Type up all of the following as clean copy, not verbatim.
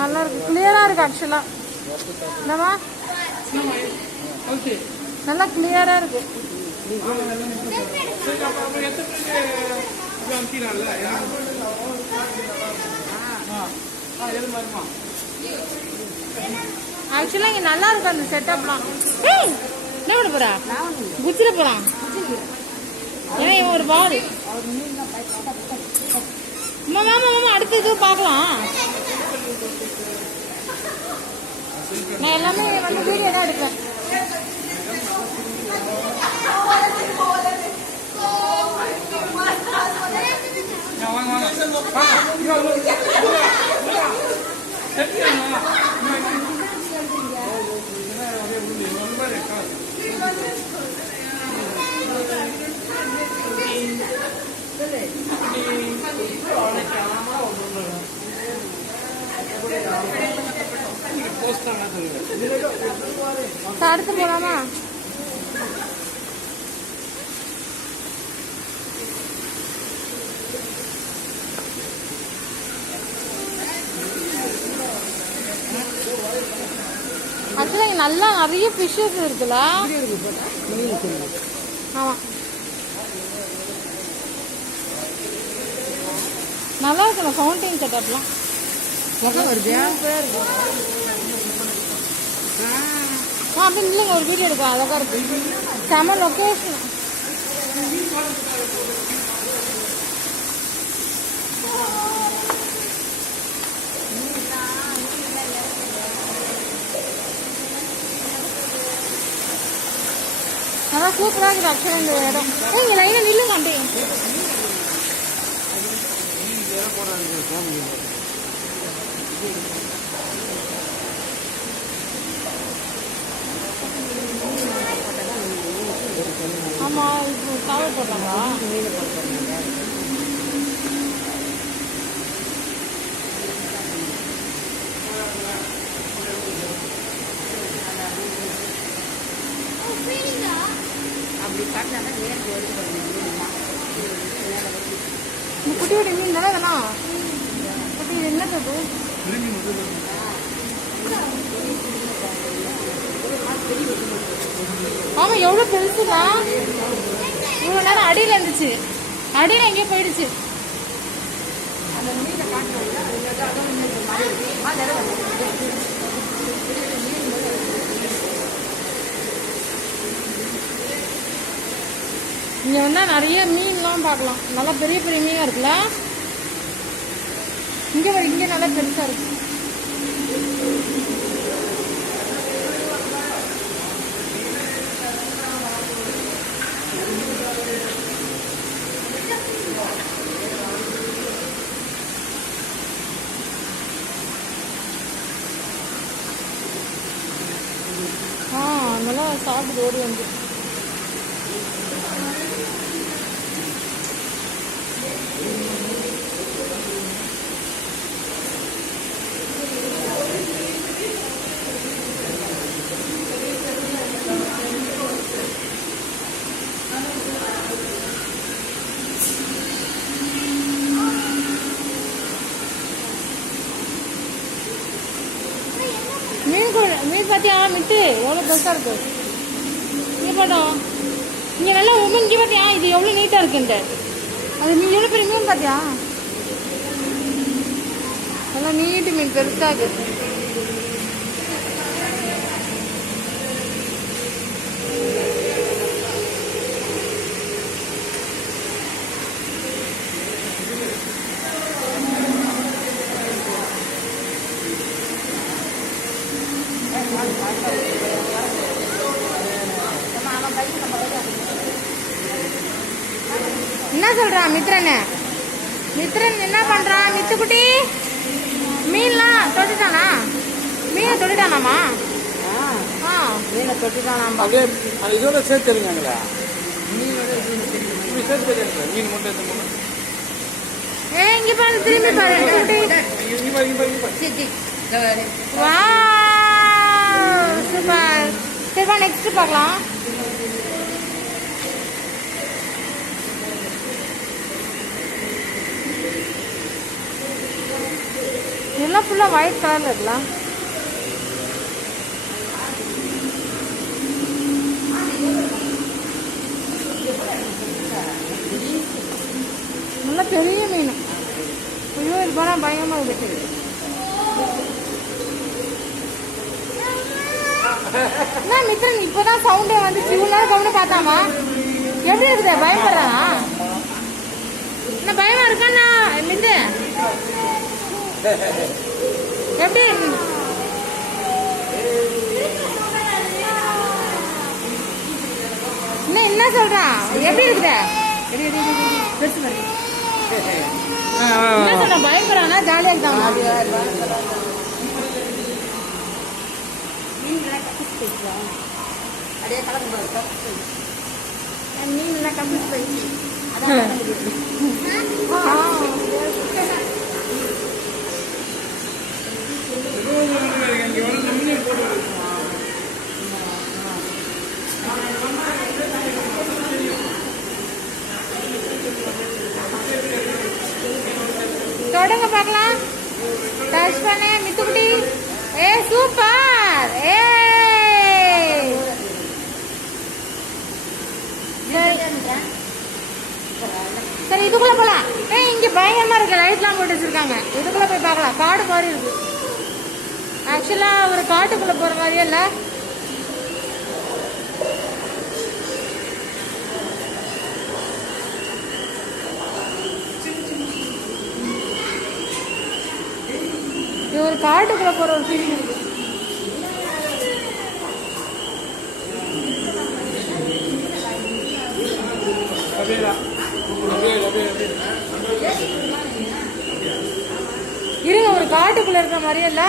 நல்லா இருக்கு, கிளியரா இருக்கு. ஆக்சுவலா என்னமா நல்லா கிளியரா இருக்கு. ஆக்சுவலா இங்க நல்லா இருக்கு அந்த செட்டப்லாம். என்ன பண்ண போறா? குச்சில போறான். ஏன்னா இவன் ஒரு பால். மாமா மாமா அடுத்த இது பார்க்கலாம். நான் எல்லாமே வந்து வீடியோ தான் எடுப்பேன். அடுத்து போலாமா? ஆக்சுவலா இங்க நல்லா நிறைய ஃபிஷ்ஷஸ் இருக்குல்ல. ஆமா நல்லா இருக்கு ஃபவுண்டைன் செட்டப்லாம். அப்படி இல்லைங்க, ஒரு வீடியோ எடுக்கும். அழகா இருக்கு, செம லொகேஷன். நல்லா சூப்பராக இருக்குது ஆக்சுவலாக இந்த இடம். இங்கே லைனாக நில்லுங்க அப்படி. ஆமா, இப்போ காவல் போட்டாங்களா? குட்டியோட மீன் தானே இதெல்லாம்? குட்டி இது என்ன தப்பு? ஆமா, எவ்வளவு பெருசுதான். இவ்வளவு நேரம் அடியில இருந்துச்சு, அடியில எங்கேயோ போயிடுச்சு. இங்க வந்தா நிறைய மீன்லாம் பார்க்கலாம். நல்லா பெரிய பெரிய மீனா இருக்குல்ல. இங்க நல்லா பெருசா இருக்கு. நல்லா சாப்பிட்டு ஓடி வந்து மீன் பார்த்தியா? மிட்டு எவ்வளோ பெருசாக இருக்கு. இங்கே பாட்டோம், இங்கே நல்லா இங்கே பார்த்தியா? இது எவ்வளோ நீட்டாக இருக்குன்ட்டு. அது நீ எவ்வளோ பெரிய மீன் பார்த்தியா? நல்லா நீட்டு மீன் பெருசாக இருக்கு. என்ன சொல்றான் மித்ரன்? மித்ரன் என்ன பண்றான்? மித்துக்குட்டி மீன்லாம் தொட்டுட்டானா? மீனை தொட்டுட்டானாமா? மீனை தொட்டுட்டானா? இதோட சேர்த்துருங்களா? மீன் மட்டும் இங்க பாரு, திரும்பி பாரு. சூப்பர். சரிப்பா, நெக்ஸ்ட் பார்க்கலாம். இதெல்லாம் ஃபுல்லாக ஒயிட் கலரில் இருக்கலாம். நல்லா பெரிய மீன். ஐயோ இது போனால் பயங்கரமாக இருக்குது. என்ன மித்ரன் இப்போதான் சவுண்டே வந்துச்சு. இவ்வளோ நேரம் கவுண்ட் பார்த்தாமா? எப்படி இருக்குது? பயப்படுறானா? என்ன பயமா இருக்காண்ணா மித்து? எப்படி என்ன சொல்றான்? எப்படி இருக்குது? என்ன சொல்றான்? பயப்படுறானா ஜாலியா இருக்காங்க? மீன் கம்பிச்சு போயிடுச்சு. தொடங்க பார்க்கலாம். டச் பண்ணு மித்துக்குட்டி. ஏ சூப்பர். ஏ சரி இதுக்குள்ள போலாம். இங்க பயங்கரமா இருக்கு. லைட்லாம் போட்டு வச்சிருக்காங்க. இதுக்குள்ள போய் பார்க்கலாம். காடு மாதிரி இருக்கு. ஆக்சுவலா ஒரு காட்டுக்குள்ள போற மாதிரியே இல்ல. இது ஒரு காட்டுக்குள்ள போற ஒரு ஃபீலிங் இருக்கு. இருங்க ஒரு காட்டுக்குள்ள இருக்கிற மாதிரியே இல்ல.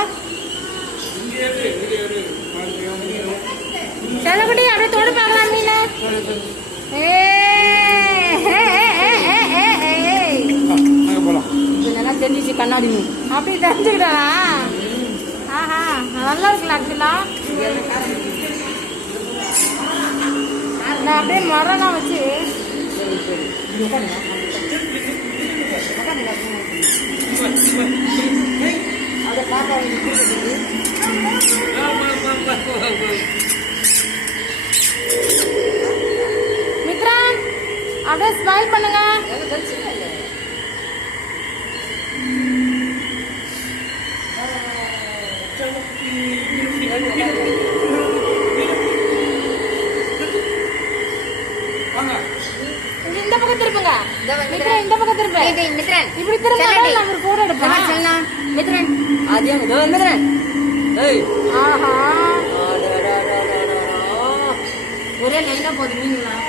செல்லக்குட்டி அப்படியே தோடு பார்க்கலாம் மீன். நல்லா தெரிஞ்சிச்சு கண்ணாடி மீன். அப்படி தெரிஞ்சுக்கிட்டா? ஆஹா நல்லா இருக்குல்ல. ஆக்சுவலா நான் அப்படியே மரம்லாம் வச்சு மித்ரா அப்படியே ஸ்மைல் பண்ணுங்க. இந்த பக்கம் திருப்புங்க. மித்ரன் இந்த பக்கம் திரும்ப. மித்ரன் இப்படி திரும்ப நான் ஒரு போட்டோ எடுப்பேன். சொல்லலாம் மித்ரன். ஆதியா மித்ரன். ஏய் ஆஹா ஒரே லைனா போகுது மீன்லாம்.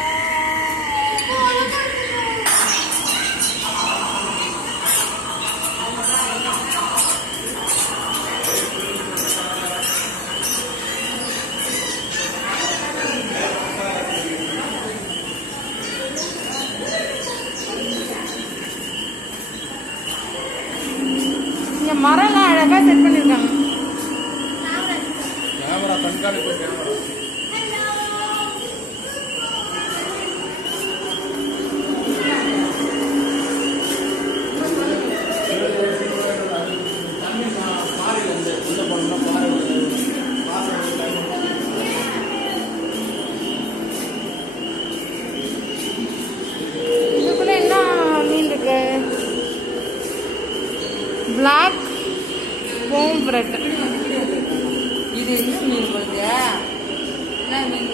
மரம்லாம் அழகா செட் பண்ணிருக்காங்க. இதுக்குள்ள என்ன மீன் இருக்கு? பிளாக் போம் பிரெட். இது என்ன மீன் போடுது? என்ன மீன்?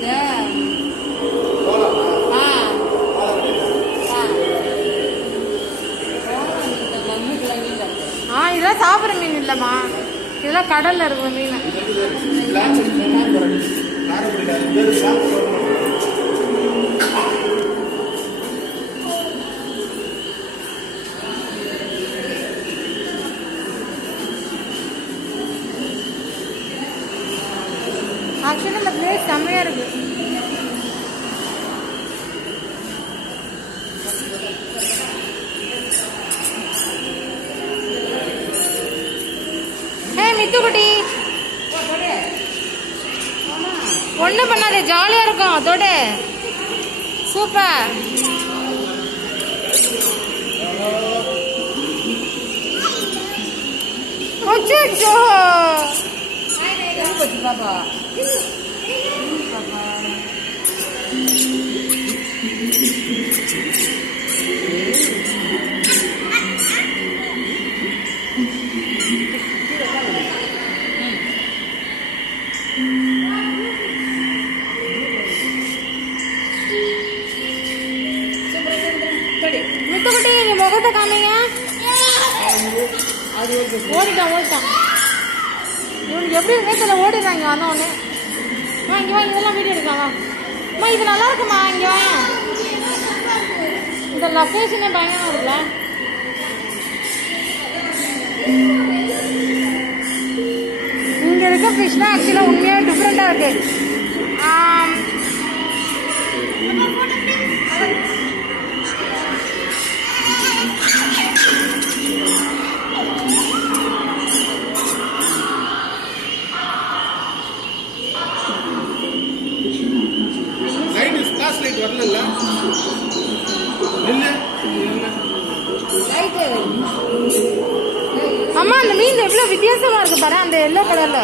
இதெல்லாம் சாப்பிட்ற மீன் இல்லம்மா. இதெல்லாம் கடல்ல இருக்கிற மீன். ஆக்சுவலி இந்த பிளேஸ் செம்மையா இருக்கு. மித்துக்குட்டி ஒன்றும் பண்ணாது, ஜாலியா இருக்கும். அதோட சூப்பர். அச்சோ பாப்பா முத்துக்குட்டி இங்க முகத்தை காமிங்க. ஓடிட்டான் இவனுக்கு எப்படி இருக்குன்னு தெரியல. ஓடிடுறாங்க வந்தோடனே. இங்க வா, இதெல்லாம் வீடியோ எடுக்கலாம். அம்மா இது நல்லா இருக்குமா? இங்க வா, இந்த லொக்கேஷனே பயங்கரமா இருக்குல்ல. இங்க இருக்க ஃபிஷ்னா ஆக்சுவலா உண்மையாவே டிஃப்ரெண்டா இருக்கு. கிளாஸ் லைட் வரல அம்மா அந்த மீன் எவ்வளவு வித்தியாசமா இருக்கு பாரு, அந்த எல்லோ கலர்ல.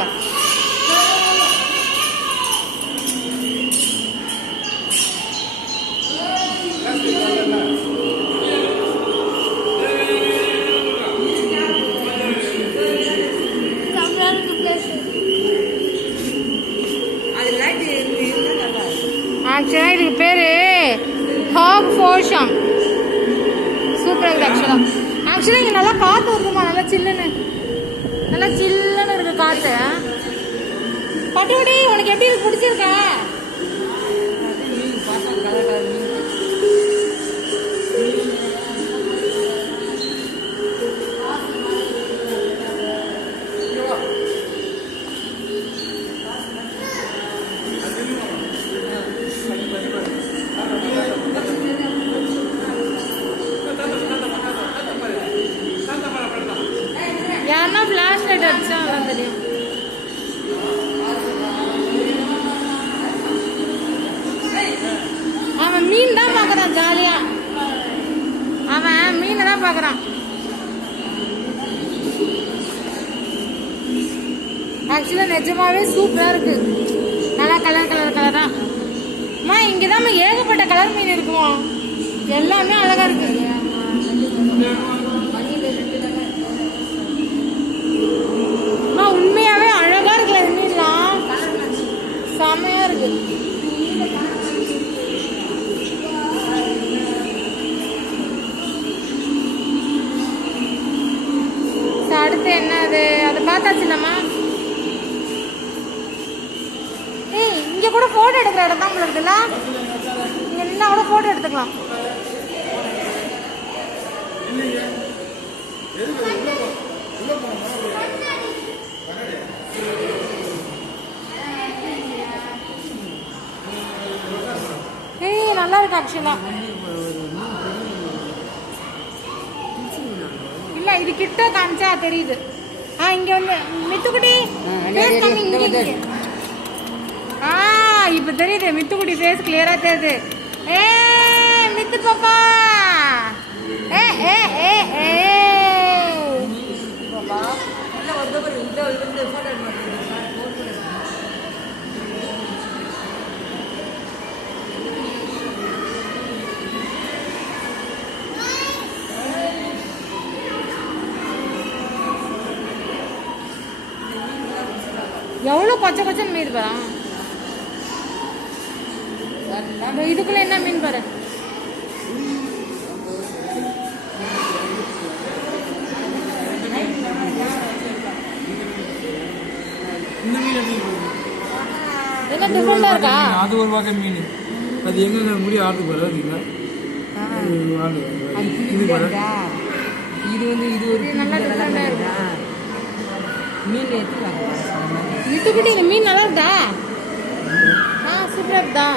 ஆக்சுவலா இதுக்கு பேரு ஹாக் ஃபோஷாங். சூப்பரா இருக்கு. ஆக்சுவலா இங்க நல்லா காத்து இருக்குமா, நல்லா சில்லுன்னு இருக்கு காத்து. பட்டுக்குடி உனக்கு எப்படி இருக்கு, பிடிச்சிருக்கா? யாருன்னா ஃபிளாஷ் லைட் அடிச்சா அதான் தெரியும். அவன் மீன் தான் பாக்குறான் ஜாலியா. அவன் மீனை தான் பாக்குறான். ஆக்சுவலா நிஜமாவே சூப்பரா இருக்கு. நல்லா கலரா. அம்மா இங்கதான் ஏகப்பட்ட கலர் மீன் இருக்குமா, எல்லாமே அழகா இருக்கு. உண்மையாவே அழகா இருக்குல்ல இந்த மீன்லாம், செமையா இருக்கு. அடுத்து என்னது, அதை பார்த்தாச்சு இல்லம்மா. ஏய் இங்க கூட போட்டோ எடுக்கிற இடம் தான் இருக்குல்ல, இங்க நின்னா கூட போட்டோ எடுத்துக்கலாம். ஏய் நல்லா இருக்கு ஆக்சுவலா. இல்ல இது கிட்ட காமிச்சா தெரியுது. இங்க வந்து மித்துக்குட்டி இப்ப தெரியுது. மித்துக்குட்டி ஃபேஸ் கிளியரா தெரியுது. ஏ மித்து பாப்பா, ஏ ஏ ஏ ஏ பாப்பா இல்ல வந்து போட்டோ எவ்வளவு கொச்சன்னு மீன் பாரு. இதுக்குள்ள என்ன மீன் பாரு. என்ன டிஃபரெண்டா இருக்கா? அது ஒரு வகை மீன். அது எங்க முடிய ஆடுது பாரு. இது வந்து இது ஒரு நல்லா டிஃபரெண்டா இருக்கு. மீன் எடுத்துக்கலாம். மித்துக்குட்டி இந்த மீன் நல்லா இருக்குதா? சூப்பரா இருக்குதா?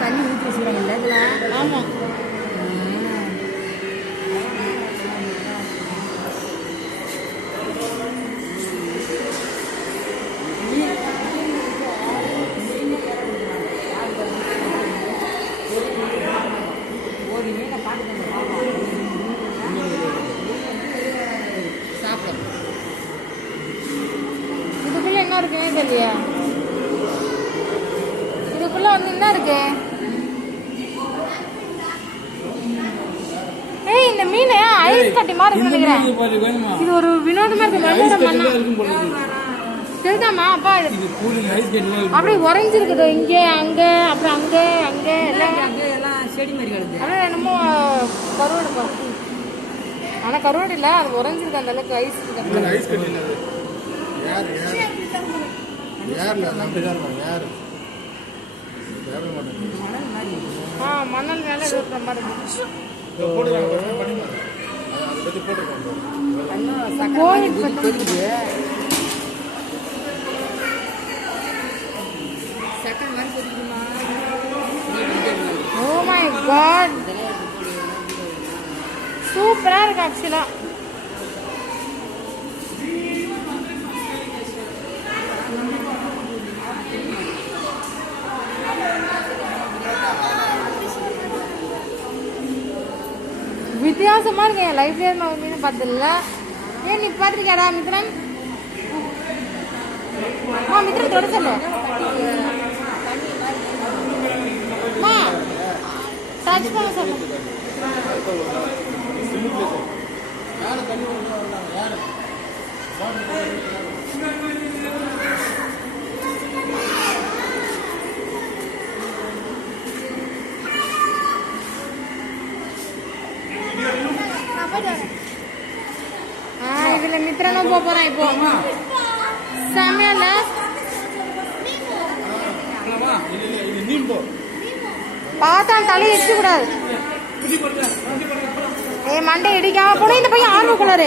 தண்ணி ஊற்றி வச்சுருவாங்கல்ல இதில். ஆமா சாப்பிடும். தெரியலையே. இதுக்குள்ள வந்து என்ன இருக்கு? ஏய் இந்த மீன் ஐஸ் கட்டி மாதிரி இருக்கு நினைக்கிறேன். இது பாரு வேணுமா? இது ஒரு வினோதமா இருக்கு. ஐஸ் வெள்ளோட கட்டி மண்ணா தான் இருக்கும் போல இருக்கு. சரிதாம்மா அப்பா இது இது கூலிங் ஐஸ் கட்டி தான் இருக்கும். அப்படியே உறைஞ்சிருக்குது இங்க அங்க அப்புறம் அங்க அங்க எல்லாம் அப்படியே எல்லாம் செடி மாதிரி கிடக்குது. அப்படியே என்னமோ கருவாடு பாரு. ஆனா கருவாடு இல்ல அது உறைஞ்சிருக்கு அந்த அளவுக்கு ஐஸ் இருக்கு. ஐஸ் கட்டி இல்லை அது. ஏர்ல அப்படிதான் இருக்கும். ஏர் தேவை மாட்டேங்குது. மணல் மாதிரி மணல் மேல இருக்கிற மாதிரி இருக்கு. போட்டுருக்காங்க பண்ணிக்கலாம். அதை பற்றி போட்டுருக்காங்க. இன்னும் சக்கரை கோயில் மாதிரி கொதிக்குது. சக்கரை மாதிரி கொதிக்குமா? ஓ மை காட் சூப்பரா இருக்கு ஆக்சுவலா. வித்தியாசமா இருக்கு. என் லைஃப்ல நான் மீன் பார்த்ததில்ல. ஏன் நீ பார்த்துருக்கியாடா மித்ரன்? மித்ரன் தொட சொல்லு. டச் பண்ண சொல்லு. யார் தண்ணி யார் இதுல மித்ரனும் போறான் இப்போ. செமையில இது நீம்போ பார்த்தா தலையை இடிச்சு கூடாது. ஏ மண்டை இடிக்காம போன இந்த பையன் ஆர்வம் கூடாது.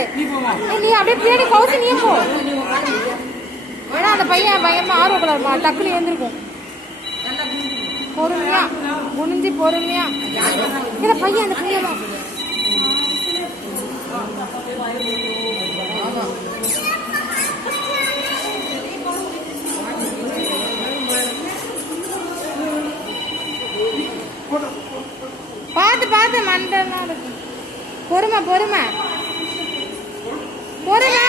நீ அப்படியே பின்னாடி கவுசி நீ போ. ஏன்னா அந்த பையன் பயமா ஆர்வம் கூடாதுமா டக்குனு வந்துருக்கும். பொறுமையா குனிஞ்சு பொறுமையா இந்த பையன் அந்த பையன் பார்த்து பார்த்து மண்டெல்லாம் இருக்கு. பொறுமை பொறுமை பொறுமை.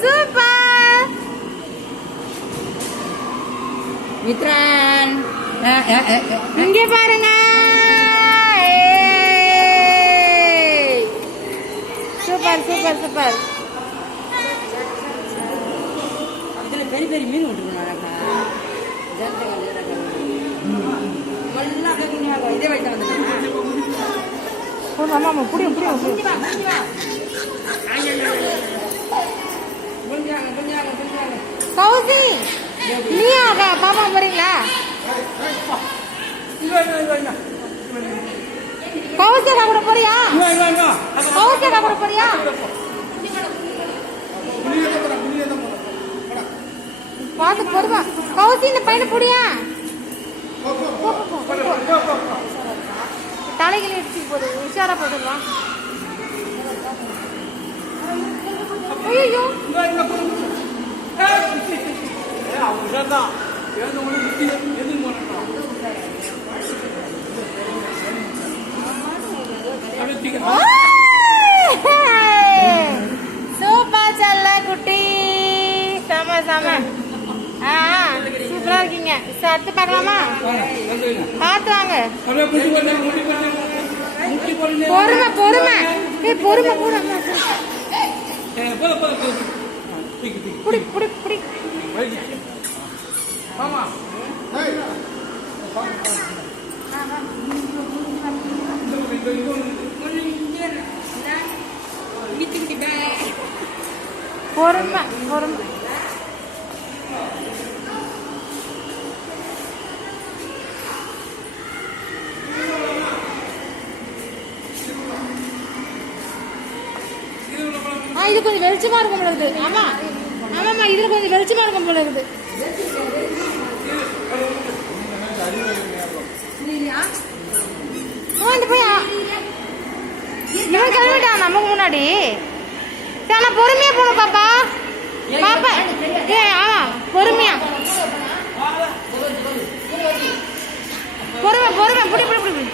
சூப்பர் மித்ரன் இங்கே பாருங்க. Super super super. இதுல பெரிய பெரிய மீன் விட்டுருக்கோம். இதே வயசா வந்து ஆமா புரியும் புரியும் புரியும். கௌசி நீயா பாப்பா போறீங்களா? கௌசியக்கா கூட போறியா? கௌசியக்கா கூட போறியா? பார்த்து பொறுமா. கௌசி இந்த பையனை புடியா? தலைகளை இடிச்சு போகுது. உஷாரா போட்டுருவான். ஐயோ சூப்பர் செல்ல குட்டி. செம செம. சூப்பரா இருக்கீங்க. சத்து பார்க்கலாமா? பார்த்து வாங்க. பொறுமை பொறுமை. பொறுமை கூட புடி புடி புடி. பொறுமை பொறுமை. இது கொஞ்சம் வெளிச்சமா இருக்கும் போல இருக்குது. ஆமா ஆமாம்மா இதுல கொஞ்சம் வெளிச்சமா இருக்கும் போல இருக்குது. இந்த பையன் இவன் கிளம்பிட்டான் நமக்கு முன்னாடி. ஆனா பொறுமையா போகணும் பாப்பா. பாப்பா ஆமா பொறுமையா பொறுமை பொறுமை புடி புடி புடி.